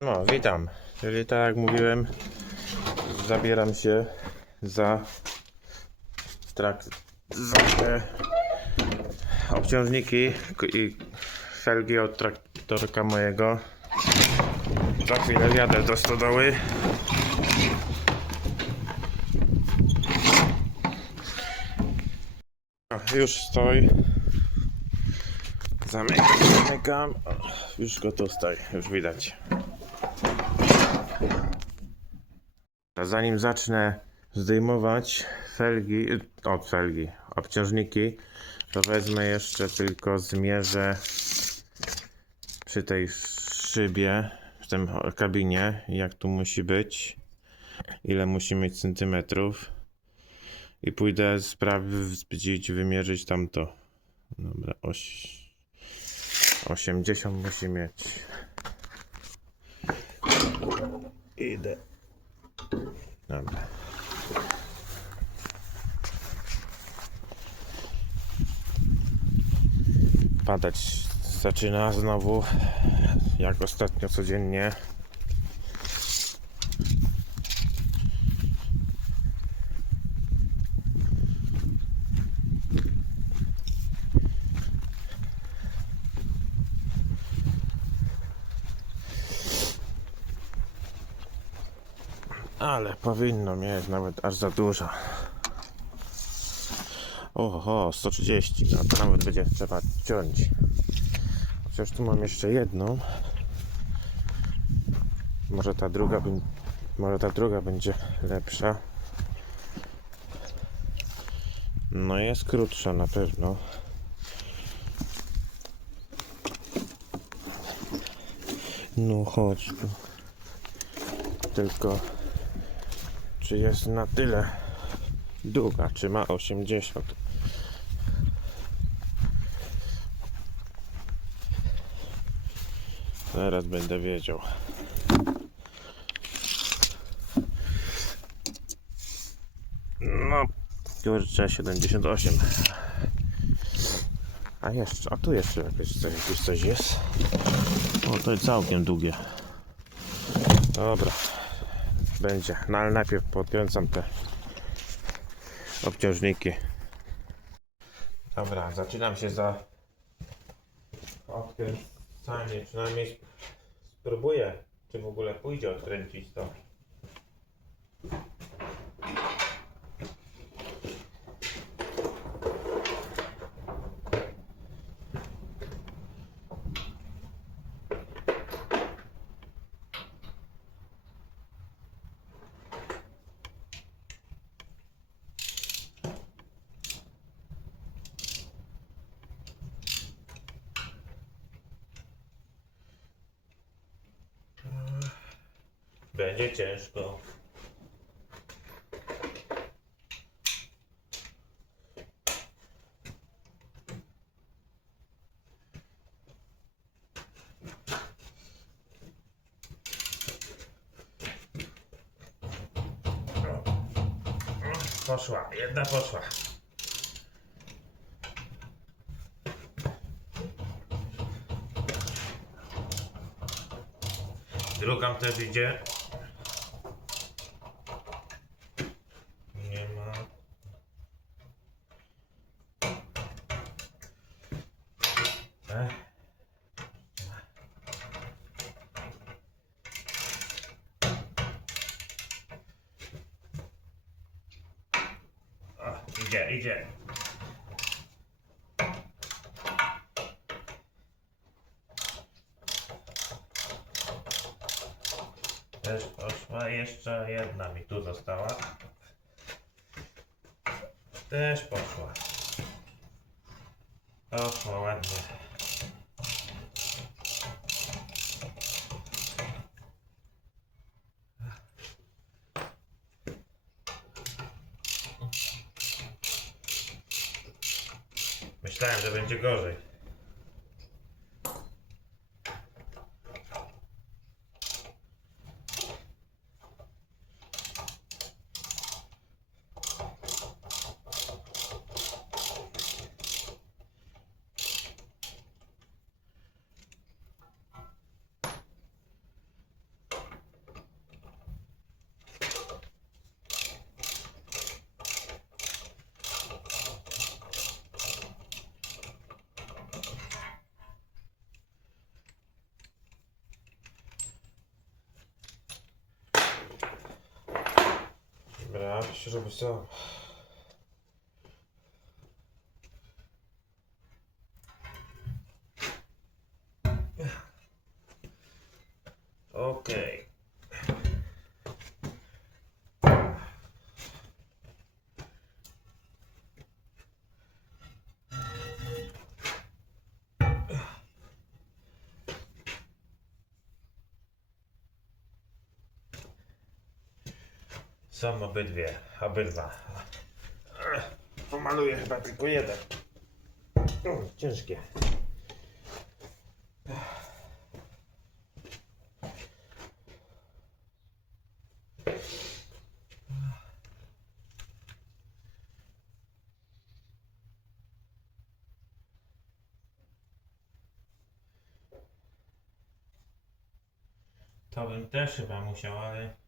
No, witam. Czyli tak jak mówiłem, zabieram się za trak za te obciążniki i felgi od traktorka mojego. Za chwilę jadę do stodoły. Już stoi. Zamykam, zamykam. Już go tu stoi, już widać. A Zanim zacznę zdejmować felgi, od felgi, obciążniki, to wezmę jeszcze tylko zmierzę przy tej szybie, w tym kabinie, jak tu musi być, ile musi mieć centymetrów i pójdę sprawdzić, wymierzyć tamto. Dobra, oś... 80 musi mieć. Idę. Dobra. Padać zaczyna znowu, jak ostatnio codziennie. Ale powinno mieć nawet aż za dużo. Oho, 130, no to nawet będzie trzeba ciąć. Chociaż tu mam jeszcze jedną. Może ta druga, może ta druga będzie lepsza. No jest krótsza na pewno. No chodź tu. Tylko czy jest na tyle długa, czy ma 80. Zaraz będę wiedział. No, kurczę, 78. A jeszcze, a tu jeszcze jakieś coś, jakieś coś jest. O, to jest całkiem długie. Dobra, będzie. No ale najpierw podkręcam te obciążniki. Dobra, zaczynam się za odkręcanie. Przynajmniej spróbuję, czy w ogóle pójdzie odkręcić to. Będzie ciężko. Poszła, jedna poszła. Drugą też idzie. Nie ma. Ech. O, idzie, idzie. Też poszła, jeszcze jedna mi tu została. Też poszła. Poszła ładnie. Myślałem, że będzie gorzej. щиро все Są obydwie, obydwa. Pomaluję chyba tylko jeden. Ciężkie. To bym też chyba musiał, ale...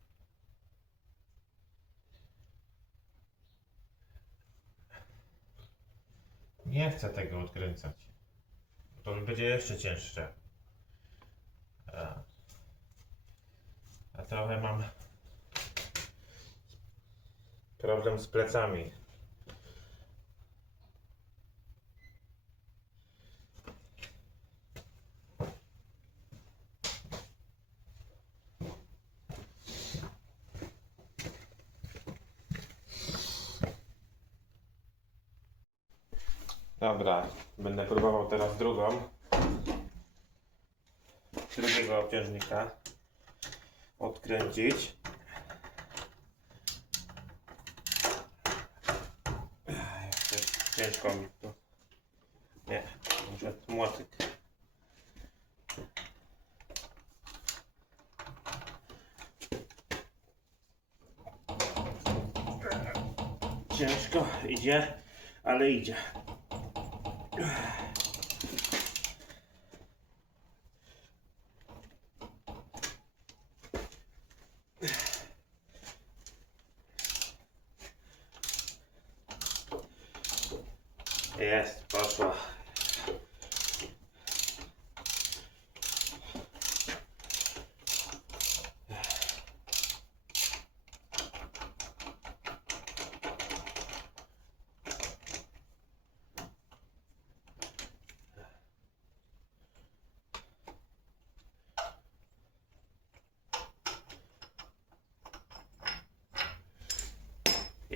Nie chcę tego odkręcać. To będzie jeszcze cięższe. A, trochę mam problem z plecami. Dobra, będę próbował teraz drugą. Drugiego obciążnika Coś ciężko mi tu. Nie, może młotek. Ciężko idzie, ale idzie.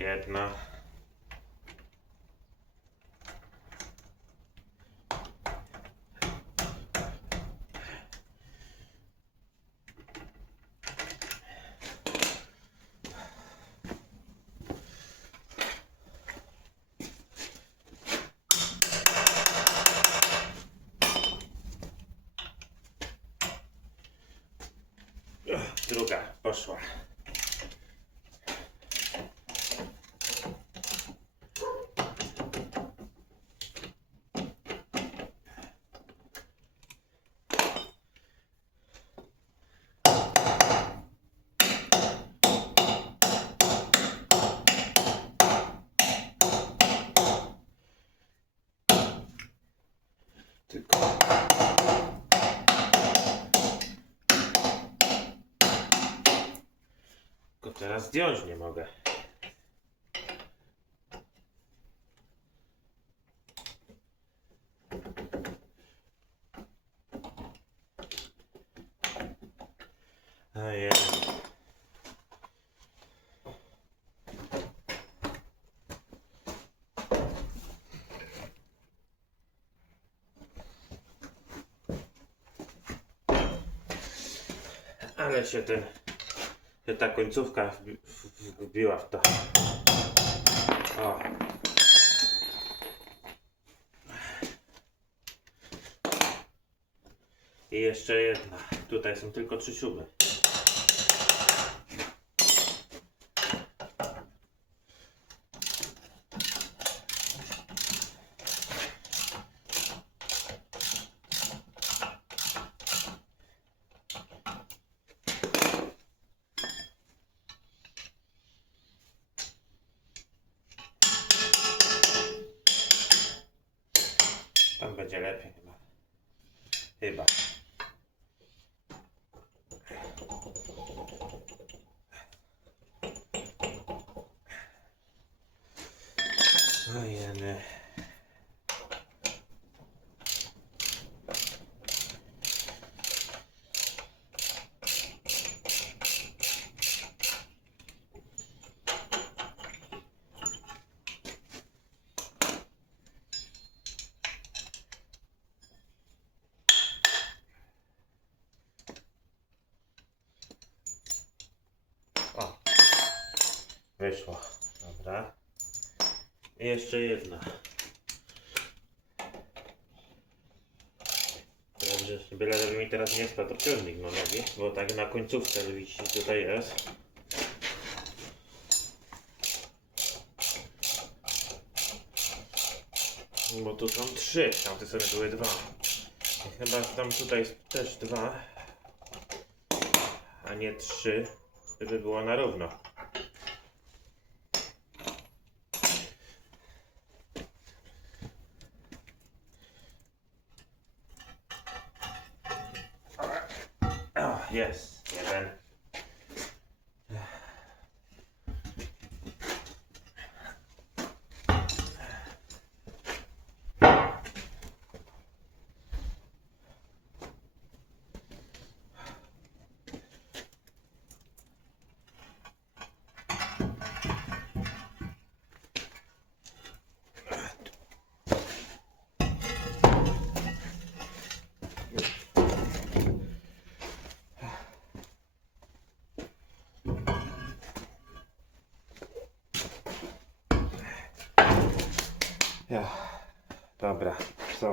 Jedna. Druga poszła. Teraz zdjąć nie mogę. Ale się ten, się ta końcówka wbiła w to. O. I jeszcze jedna. Tutaj są tylko trzy śruby. 咱们再来一瓶吧，一瓶。哎呀，那。Wyszło. Dobra. I jeszcze jedna. Dobrze, byle żeby mi teraz nie spadł ciągnik na nogi, bo tak na końcówce wisi tutaj jest. Bo tu są trzy, tamte sobie były dwa. I chyba tam tutaj też dwa, a nie trzy, żeby było na równo. O, jest, jeden. Dobra, są.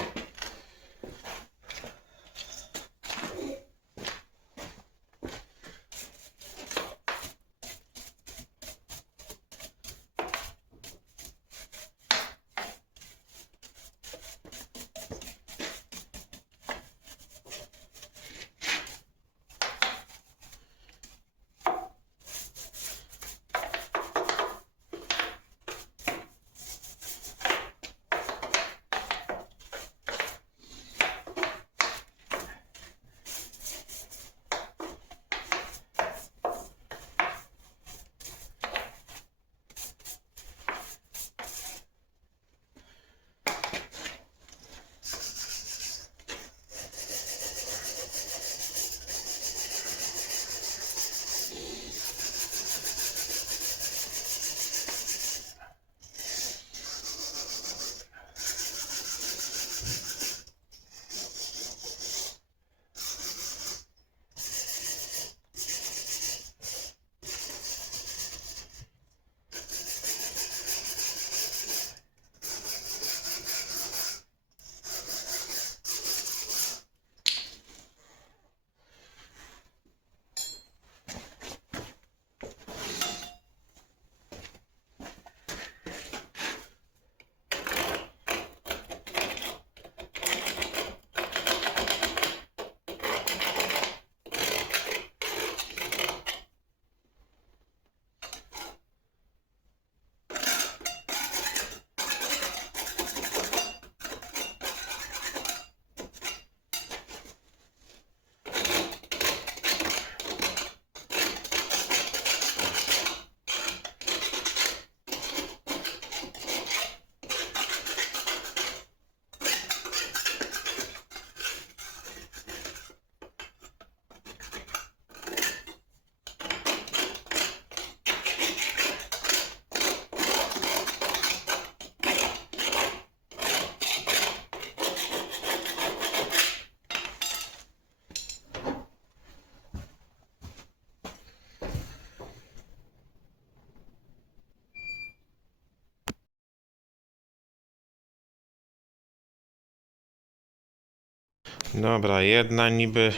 Dobra, jedna niby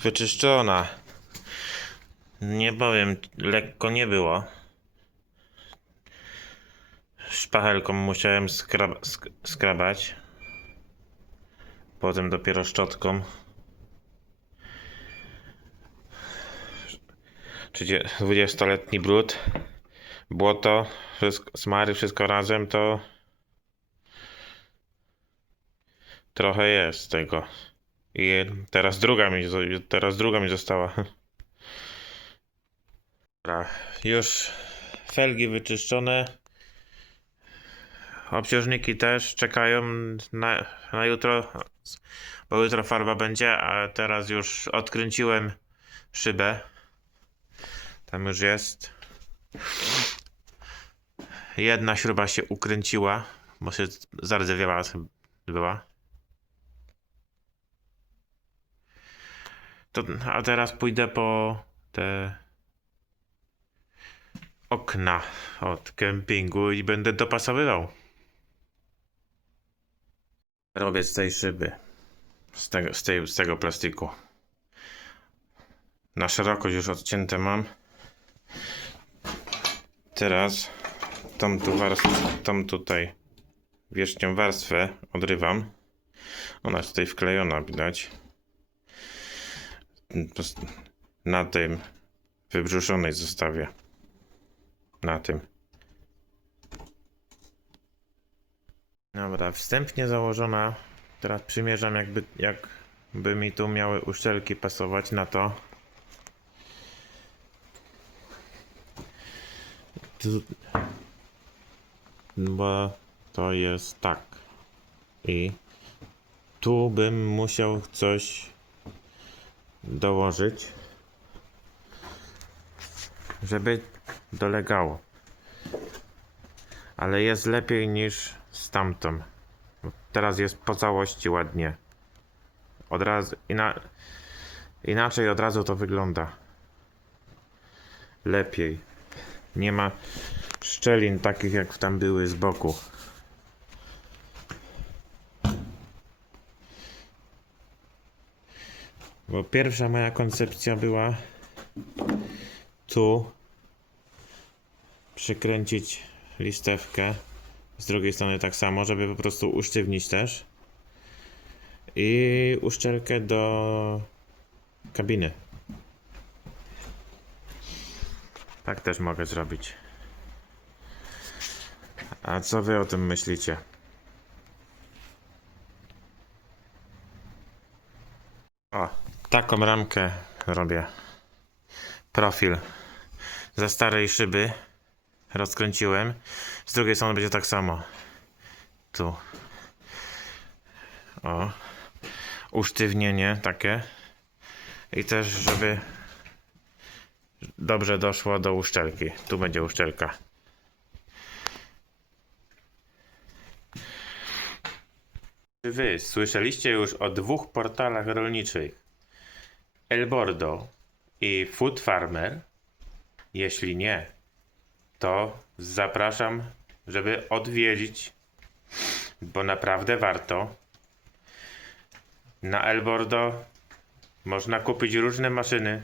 wyczyszczona. Nie powiem, lekko nie było. Szpachelką musiałem skrab sk skrabać. Potem dopiero szczotką. Czyli 20-letni brud, błoto, wszystko, smary, wszystko razem to Trochę jest tego. I teraz druga mi, teraz druga mi została. Dobra, już felgi wyczyszczone. obciążniki też czekają na, na jutro, bo jutro farba będzie, a teraz już odkręciłem szybę. Tam już jest. Jedna śruba się ukręciła, bo się zardzewiała była. To, a teraz pójdę po te okna od kempingu i będę dopasowywał. Robię z tej szyby. Z tego, z tej, z tego plastiku. Na szerokość już odcięte mam. Teraz tą tu warstwę, tą tutaj wierzchnią warstwę odrywam. Ona jest tutaj wklejona, widać. Na tym wybrzuszonej zostawię. Na tym. Dobra, wstępnie założona. Teraz przymierzam jakby, jakby mi tu miały uszczelki pasować na to. Bo to jest tak. I tu bym musiał coś dołożyć, żeby dolegało. Ale jest lepiej niż z tamtą. Bo Teraz jest po całości ładnie. Od razu ina, inaczej od razu to wygląda. Lepiej. Nie ma szczelin takich jak tam były z boku. Bo pierwsza moja koncepcja była tu przykręcić listewkę. Z drugiej strony tak samo, żeby po prostu usztywnić też. I uszczelkę do kabiny. Tak też mogę zrobić. A co wy o tym myślicie? O, taką ramkę robię. Profil ze starej szyby rozkręciłem. Z drugiej strony będzie tak samo. Tu. O. Usztywnienie takie. I też, żeby dobrze doszło do uszczelki. Tu będzie uszczelka. Czy wy słyszeliście już o dwóch portalach rolniczych? El Bordo i Food Farmer? Jeśli nie, to zapraszam, żeby odwiedzić, bo naprawdę warto. Na El Bordo można kupić różne maszyny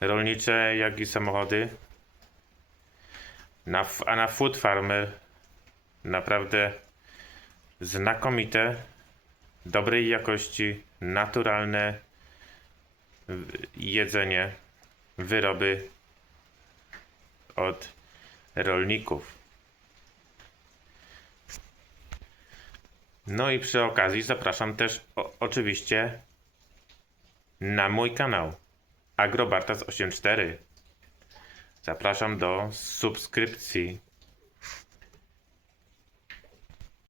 rolnicze, jak i samochody. Na, a na Food Farmer naprawdę znakomite, dobrej jakości, naturalne jedzenie, wyroby od rolników. No i przy okazji zapraszam też o, oczywiście na mój kanał Agrobartas84. Zapraszam do subskrypcji